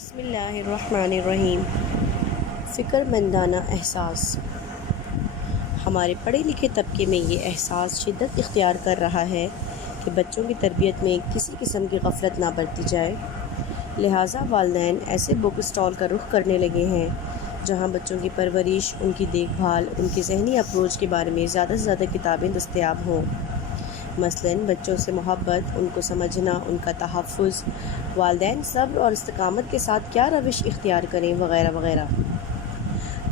بسم اللہ الرحمن الرحیم۔ فکر مندانہ احساس۔ ہمارے پڑھے لکھے طبقے میں یہ احساس شدت اختیار کر رہا ہے کہ بچوں کی تربیت میں کسی قسم کی غفلت نہ برتی جائے، لہٰذا والدین ایسے بک اسٹال کا رخ کرنے لگے ہیں جہاں بچوں کی پرورش، ان کی دیکھ بھال، ان کی ذہنی اپروچ کے بارے میں زیادہ سے زیادہ کتابیں دستیاب ہوں۔ مثلاً بچوں سے محبت، ان کو سمجھنا، ان کا تحفظ، والدین صبر اور استقامت کے ساتھ کیا روش اختیار کریں وغیرہ وغیرہ۔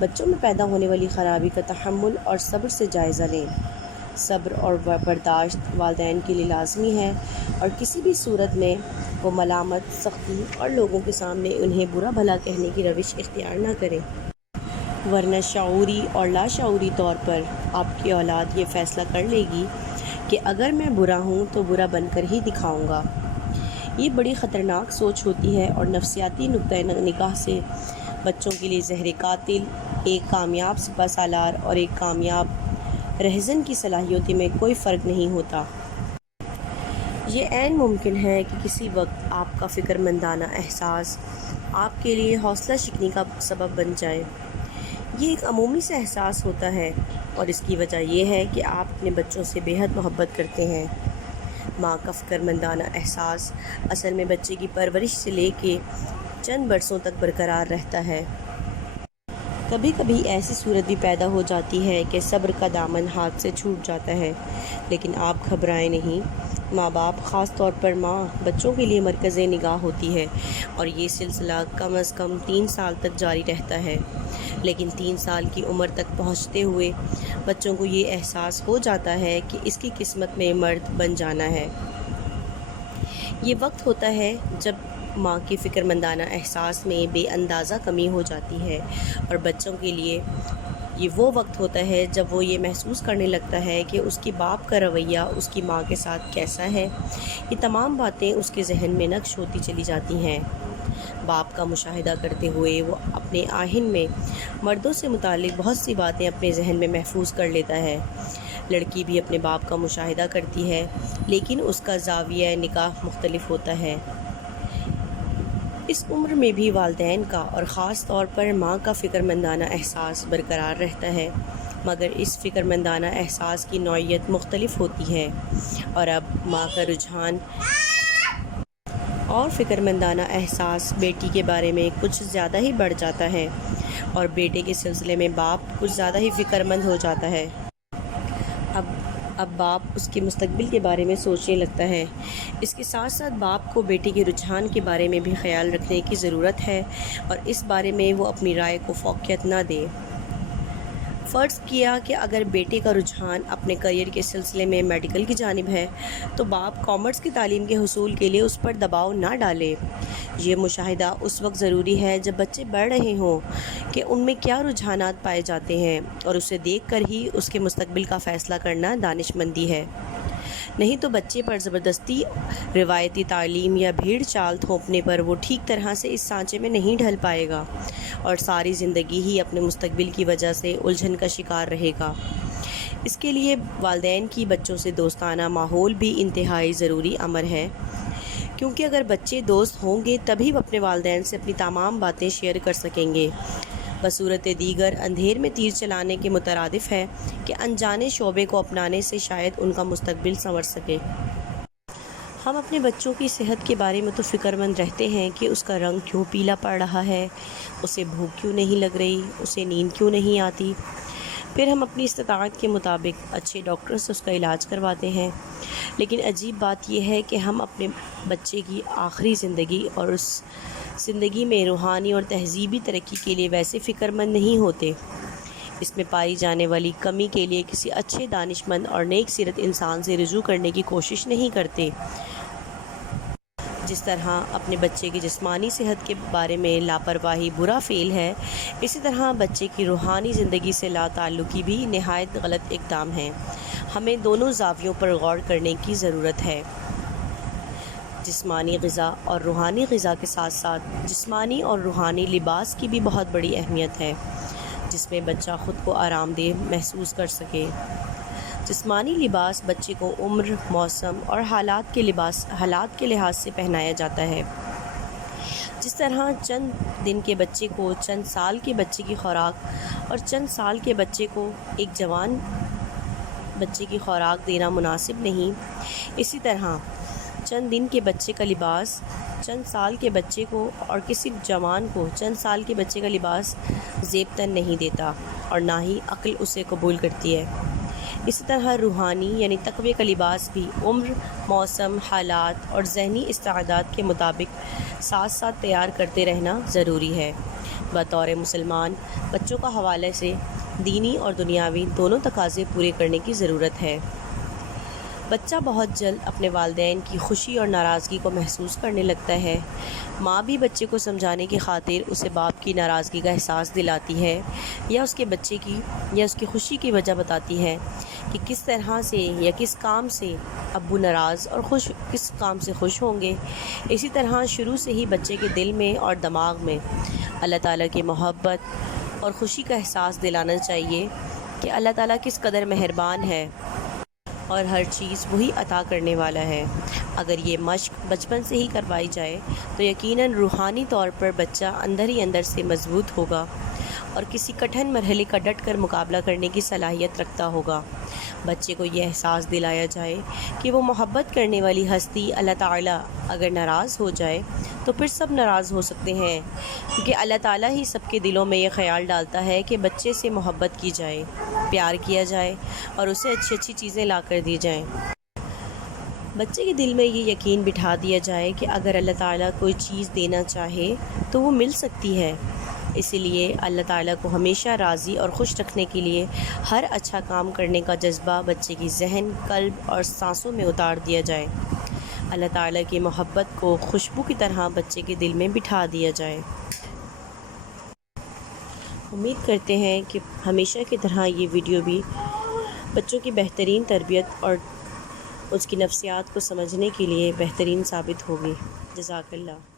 بچوں میں پیدا ہونے والی خرابی کا تحمل اور صبر سے جائزہ لیں۔ صبر اور برداشت والدین کے لیے لازمی ہے اور کسی بھی صورت میں وہ ملامت، سختی اور لوگوں کے سامنے انہیں برا بھلا کہنے کی روش اختیار نہ کریں، ورنہ شعوری اور لاشعوری طور پر آپ کی اولاد یہ فیصلہ کر لے گی کہ اگر میں برا ہوں تو برا بن کر ہی دکھاؤں گا۔ یہ بڑی خطرناک سوچ ہوتی ہے اور نفسیاتی نقطۂ نگاہ سے بچوں کے لیے زہر قاتل۔ ایک کامیاب سپہ سالار اور ایک کامیاب رہزن کی صلاحیتوں میں کوئی فرق نہیں ہوتا۔ یہ عین ممکن ہے کہ کسی وقت آپ کا فکر مندانہ احساس آپ کے لیے حوصلہ شکنی کا سبب بن جائے۔ یہ ایک عمومی سا احساس ہوتا ہے اور اس کی وجہ یہ ہے کہ آپ اپنے بچوں سے بے حد محبت کرتے ہیں۔ ماں کا فکر مندانہ احساس اصل میں بچے کی پرورش سے لے کے چند برسوں تک برقرار رہتا ہے۔ کبھی کبھی ایسی صورت بھی پیدا ہو جاتی ہے کہ صبر کا دامن ہاتھ سے چھوٹ جاتا ہے، لیکن آپ گھبرائیں نہیں۔ ماں باپ، خاص طور پر ماں، بچوں کے لیے مرکز نگاہ ہوتی ہے اور یہ سلسلہ کم از کم 3 سال تک جاری رہتا ہے۔ لیکن 3 سال کی عمر تک پہنچتے ہوئے بچوں کو یہ احساس ہو جاتا ہے کہ اس کی قسمت میں مرد بن جانا ہے۔ یہ وقت ہوتا ہے جب ماں کے فکر مندانہ احساس میں بے اندازہ کمی ہو جاتی ہے اور بچوں کے لیے یہ وہ وقت ہوتا ہے جب وہ یہ محسوس کرنے لگتا ہے کہ اس کے باپ کا رویہ اس کی ماں کے ساتھ کیسا ہے۔ یہ تمام باتیں اس کے ذہن میں نقش ہوتی چلی جاتی ہیں۔ باپ کا مشاہدہ کرتے ہوئے وہ اپنے آہن میں مردوں سے متعلق بہت سی باتیں اپنے ذہن میں محفوظ کر لیتا ہے۔ لڑکی بھی اپنے باپ کا مشاہدہ کرتی ہے، لیکن اس کا زاویہ نگاہ مختلف ہوتا ہے۔ اس عمر میں بھی والدین کا اور خاص طور پر ماں کا فکر مندانہ احساس برقرار رہتا ہے، مگر اس فکر مندانہ احساس کی نوعیت مختلف ہوتی ہے اور اب ماں کا رجحان اور فکر مندانہ احساس بیٹی کے بارے میں کچھ زیادہ ہی بڑھ جاتا ہے اور بیٹے کے سلسلے میں باپ کچھ زیادہ ہی فکر مند ہو جاتا ہے۔ اب باپ اس کے مستقبل کے بارے میں سوچنے لگتا ہے۔ اس کے ساتھ ساتھ باپ کو بیٹے کے رجحان کے بارے میں بھی خیال رکھنے کی ضرورت ہے اور اس بارے میں وہ اپنی رائے کو فوقیت نہ دے۔ فرض کیا کہ اگر بیٹے کا رجحان اپنے کیریئر کے سلسلے میں میڈیکل کی جانب ہے تو باپ کامرس کی تعلیم کے حصول کے لیے اس پر دباؤ نہ ڈالے۔ یہ مشاہدہ اس وقت ضروری ہے جب بچے بڑھ رہے ہوں کہ ان میں کیا رجحانات پائے جاتے ہیں اور اسے دیکھ کر ہی اس کے مستقبل کا فیصلہ کرنا دانش مندی ہے۔ نہیں تو بچے پر زبردستی روایتی تعلیم یا بھیڑ چال تھوپنے پر وہ ٹھیک طرح سے اس سانچے میں نہیں ڈھل پائے گا اور ساری زندگی ہی اپنے مستقبل کی وجہ سے الجھن کا شکار رہے گا۔ اس کے لیے والدین کی بچوں سے دوستانہ ماحول بھی انتہائی ضروری امر ہے، کیونکہ اگر بچے دوست ہوں گے تبھی وہ اپنے والدین سے اپنی تمام باتیں شیئر کر سکیں گے۔ بصورت دیگر اندھیر میں تیر چلانے کے مترادف ہے کہ انجانے شعبے کو اپنانے سے شاید ان کا مستقبل سنور سکے۔ ہم اپنے بچوں کی صحت کے بارے میں تو فکر مند رہتے ہیں کہ اس کا رنگ کیوں پیلا پڑ رہا ہے، اسے بھوک کیوں نہیں لگ رہی، اسے نیند کیوں نہیں آتی۔ پھر ہم اپنی استطاعت کے مطابق اچھے ڈاکٹر سے اس کا علاج کرواتے ہیں، لیکن عجیب بات یہ ہے کہ ہم اپنے بچے کی آخری زندگی اور اس زندگی میں روحانی اور تہذیبی ترقی کے لیے ویسے فکر مند نہیں ہوتے۔ اس میں پائی جانے والی کمی کے لیے کسی اچھے دانش مند اور نیک سیرت انسان سے رجوع کرنے کی کوشش نہیں کرتے۔ جس طرح اپنے بچے کی جسمانی صحت کے بارے میں لاپرواہی برا فعل ہے، اسی طرح بچے کی روحانی زندگی سے لا تعلقی بھی نہایت غلط اقدام ہے۔ ہمیں دونوں زاویوں پر غور کرنے کی ضرورت ہے۔ جسمانی غذا اور روحانی غذا کے ساتھ ساتھ جسمانی اور روحانی لباس کی بھی بہت بڑی اہمیت ہے، جس میں بچہ خود کو آرام دہ محسوس کر سکے۔ جسمانی لباس بچے کو عمر، موسم اور حالات کے لحاظ سے پہنایا جاتا ہے۔ جس طرح چند دن کے بچے کو چند سال کے بچے کی خوراک اور چند سال کے بچے کو ایک جوان بچے کی خوراک دینا مناسب نہیں، اسی طرح چند دن کے بچے کا لباس چند سال کے بچے کو اور کسی جوان کو چند سال کے بچے کا لباس زیب تن نہیں دیتا، اور نہ ہی عقل اسے قبول کرتی ہے۔ اسی طرح روحانی یعنی تقوی کا لباس بھی عمر، موسم، حالات اور ذہنی استعداد کے مطابق ساتھ ساتھ تیار کرتے رہنا ضروری ہے۔ بطور مسلمان بچوں کا حوالے سے دینی اور دنیاوی دونوں تقاضے پورے کرنے کی ضرورت ہے۔ بچہ بہت جلد اپنے والدین کی خوشی اور ناراضگی کو محسوس کرنے لگتا ہے۔ ماں بھی بچے کو سمجھانے کی خاطر اسے باپ کی ناراضگی کا احساس دلاتی ہے، یا اس کے بچے کی یا اس کی خوشی کی وجہ بتاتی ہے کہ کس طرح سے یا کس کام سے ابو ناراض اور کس کام سے خوش ہوں گے۔ اسی طرح شروع سے ہی بچے کے دل میں اور دماغ میں اللہ تعالیٰ کی محبت اور خوشی کا احساس دلانا چاہیے کہ اللہ تعالیٰ کس قدر مہربان ہے اور ہر چیز وہی عطا کرنے والا ہے۔ اگر یہ مشق بچپن سے ہی کروائی جائے تو یقیناً روحانی طور پر بچہ اندر ہی اندر سے مضبوط ہوگا اور کسی کٹھن مرحلے کا ڈٹ کر مقابلہ کرنے کی صلاحیت رکھتا ہوگا۔ بچے کو یہ احساس دلایا جائے کہ وہ محبت کرنے والی ہستی اللہ تعالیٰ اگر ناراض ہو جائے تو پھر سب ناراض ہو سکتے ہیں، کیونکہ اللہ تعالیٰ ہی سب کے دلوں میں یہ خیال ڈالتا ہے کہ بچے سے محبت کی جائے، پیار کیا جائے اور اسے اچھی اچھی چیزیں لا کر دی جائیں۔ بچے کے دل میں یہ یقین بٹھا دیا جائے کہ اگر اللہ تعالیٰ کوئی چیز دینا چاہے تو وہ مل سکتی ہے۔ اسی لیے اللہ تعالیٰ کو ہمیشہ راضی اور خوش رکھنے کے لیے ہر اچھا کام کرنے کا جذبہ بچے کی ذہن، قلب اور سانسوں میں اتار دیا جائے۔ اللہ تعالیٰ کی محبت کو خوشبو کی طرح بچے کے دل میں بٹھا دیا جائے۔ امید کرتے ہیں کہ ہمیشہ کی طرح یہ ویڈیو بھی بچوں کی بہترین تربیت اور اس کی نفسیات کو سمجھنے کے لیے بہترین ثابت ہوگی۔ جزاک اللہ۔